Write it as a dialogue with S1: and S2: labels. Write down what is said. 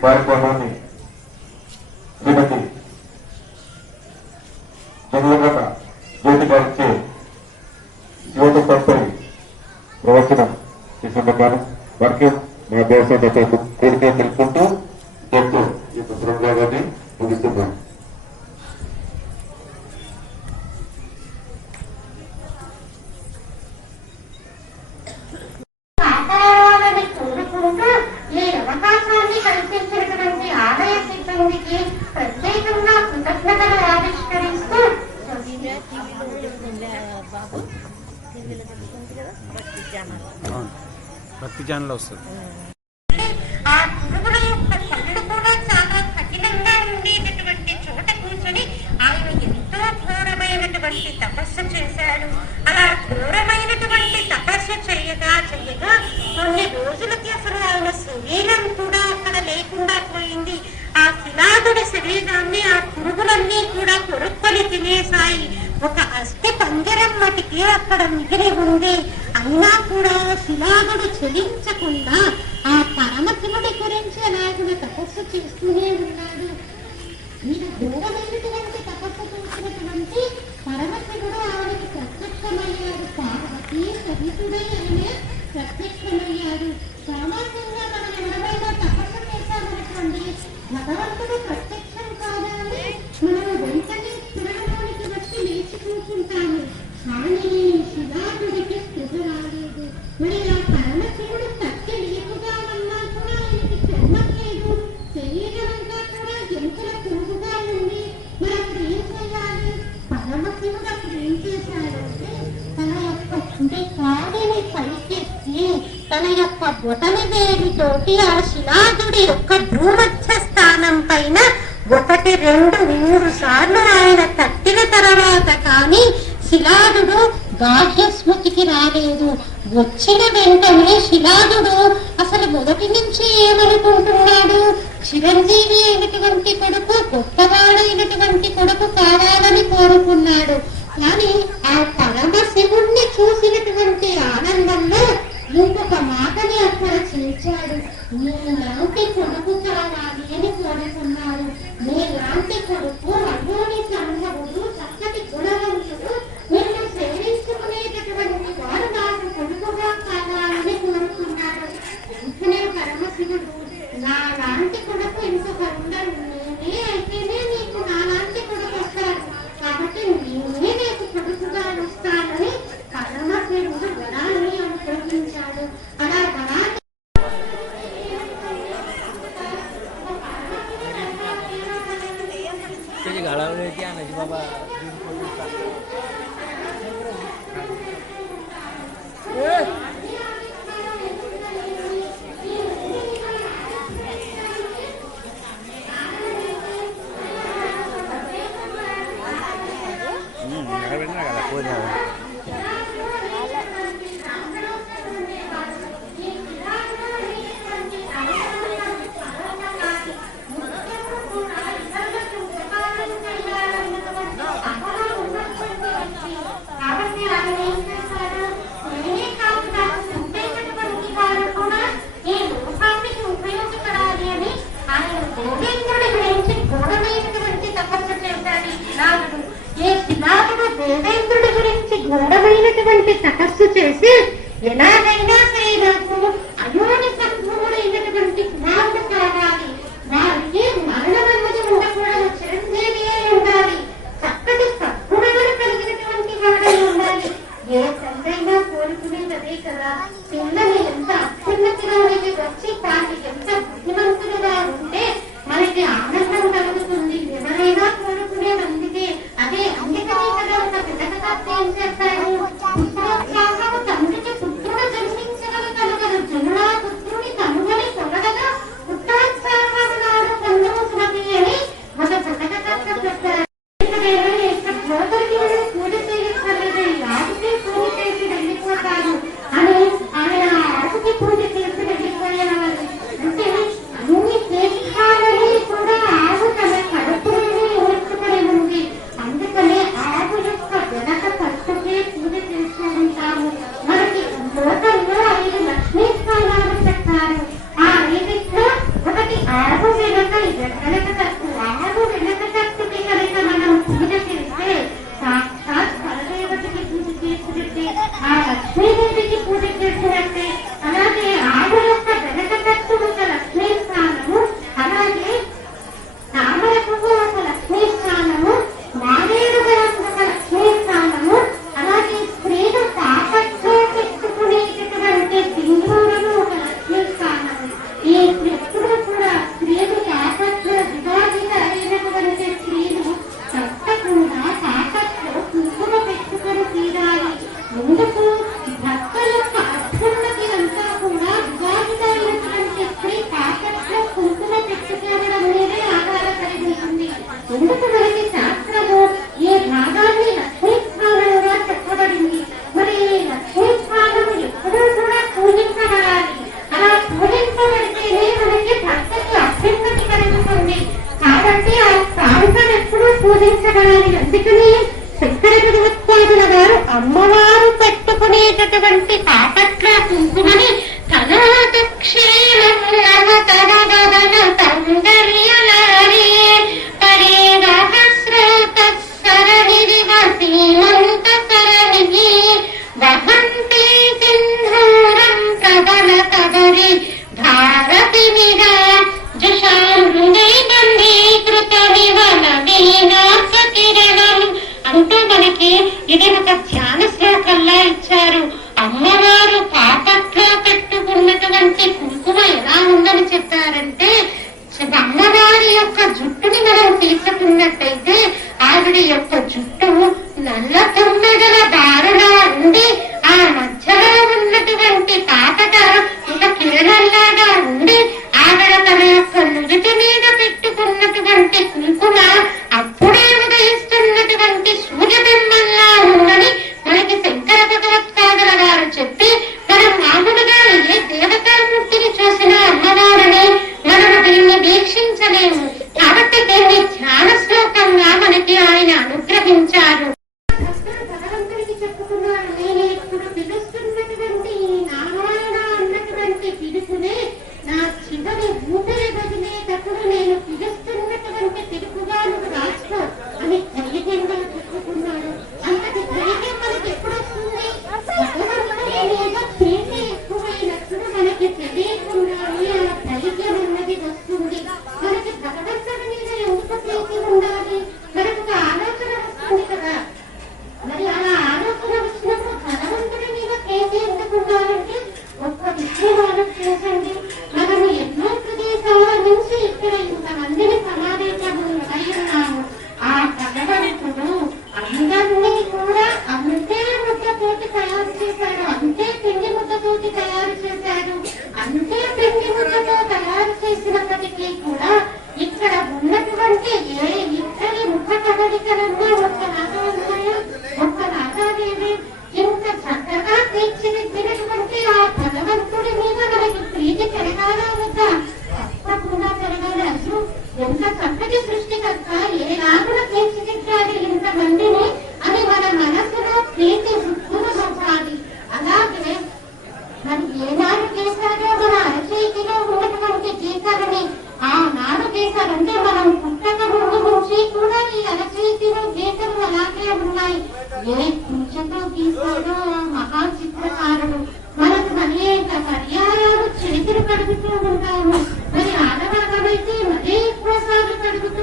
S1: ఈ కార్యక్రమాన్ని శ్రీమతి జగలగట జ్యోతి గారిచే యువత తప్పై ప్రవచనం ఈ సందర్భాన్ని వారికి మా దేశం కోరిక తెలుసుకుంటూ
S2: ఆలయ ప్రత్యేకంగా కృతజ్ఞతలు ఆవిష్కరిస్తూ
S3: భక్తి ఛానల్
S4: వస్తుంది.
S2: ఆ యొక్క కూడా చాలా కఠినంగా ఉండేటటువంటి చోట కూర్చొని ఆయన ఎంతో ఘోరమైనటువంటి తపస్సు చేశాడు అలా ఘోరమైనటువంటి తపస్సు చేయగా చేయగా కొన్ని రోజులకి అసలు ఆయన శరీరం కూడా అక్కడ లేకుండా పోయింది ఆ శిలాదుడి శరీరాన్ని ఆ పురుగులన్నీ కూడా కొరుక్కొని తినేశాయి. ఒక అస్థి పంజరం మటుకి అక్కడ మిగిలి ఉంది. అయినా కూడా శిలాగుడు చెలించకుండా ఆ పరమశివుడి గురించి నాయకుడు తపస్సు చేస్తూనే ఉన్నాడు. ఈయన ఘోరమైనటువంటి అంటే కాడిని పైకెత్తి తన యొక్క బొటని వేలితోటి ఆ శిలాజుడి యొక్క భూమధ్య స్థానం పైన ఒకటి రెండు మూడు సార్లు ఆయన తట్టిన తర్వాత కానీ శిలాజుడు గాహ్య స్మృతికి రాలేదు. వచ్చిన వెంటనే శిలాజుడు అసలు మొదటి నుంచి ఏమనుకుంటున్నాడు? చిరంజీవి అయినటువంటి కొడుకు గొప్పవాడైనటువంటి కొడుకు కావాలని కోరుకున్నాడు. కానీ ఆ పరమశివుణ్ణి చూసి ఇంకొక మాటని అక్కడ చేర్చాడు. లాంటి కొడుకు కావాలి అని కోరుకున్నాడు. నీలాంటి కొడుకు mañana y vamos a disfrutar. గురించి ఘోరమైనటువంటి తపస్సు చేసి ఎలాగైనా ఎప్పుడూ పూజించబడాలి శంకర భగవత్పాదుల గారు అమ్మవారు పెట్టుకునేటటువంటి తాకట్ల కుంకుమని